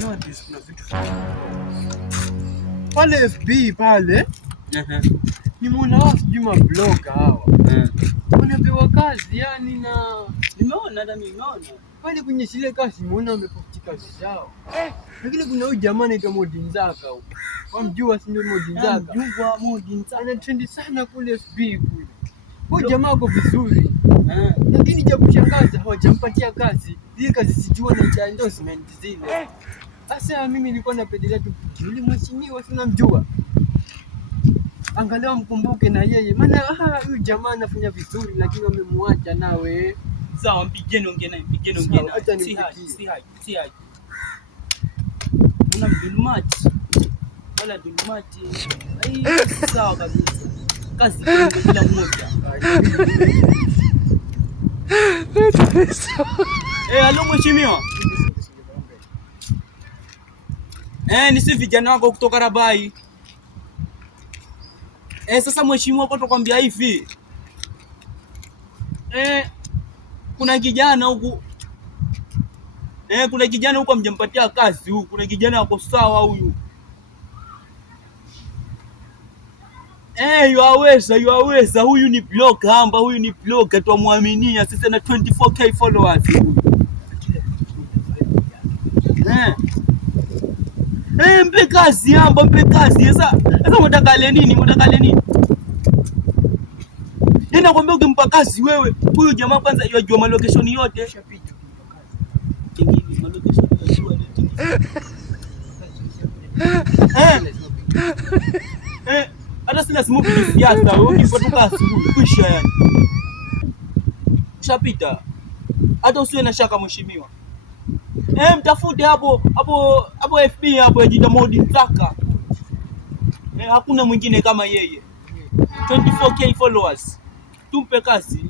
nowadays kuna vitu pale FB pale. Nimeona wao sijui mabloga hawa. Wanapewa kazi yani na nimeona pale kwenye zile kazi nimeona wameposti kazi zao. Lakini kuna huyu jamaa anaitwa Modinzaka huko. Wamjua si ndio Modinzaka? Mjua Modinzaka. Ana trend sana kule FB kule. Huyu jamaa ako vizuri. Lakini cha kushangaza hawajampatia kazi. Ile kazi sijua na cha endorsement zile. Sasa mimi nilikuwa napendelea tu yule mheshimiwa sina mjua. Angalau mkumbuke na yeye. Maana huyu jamaa anafanya vizuri lakini wamemwacha nawe. Sawa, mpigeni ongea naye. Si haji. Una Dulmati. Wala Dulmati. Sawa kabisa. Kazi kila mmoja. Halo mheshimiwa. Ni si vijana wako kutoka Rabai. Sasa mheshimiwa, hapo tukwambia hivi. Kuna kijana huku. Kuna kijana huko mjampatia kazi huku. Kuna kijana wako sawa huyu. Yuaweza. Huyu ni blogger amba, huyu ni blogger tuamuaminia. Sasa na 24k followers huyu. Mpe kazi amba, mpe kazi. Sasa mtaka nini? Nakwambia ukimpa kazi wewe, huyu jamaa kwanza yajua malocation yote. Hata sina simu kwa siasa, wewe ukipata kazi kwisha yani. Ushapita. Hata usiwe na shaka mheshimiwa. Mtafute hapo FB hapo Ejida Modinzaka. Hakuna mwingine kama yeye. 24k followers. Tumpe kazi.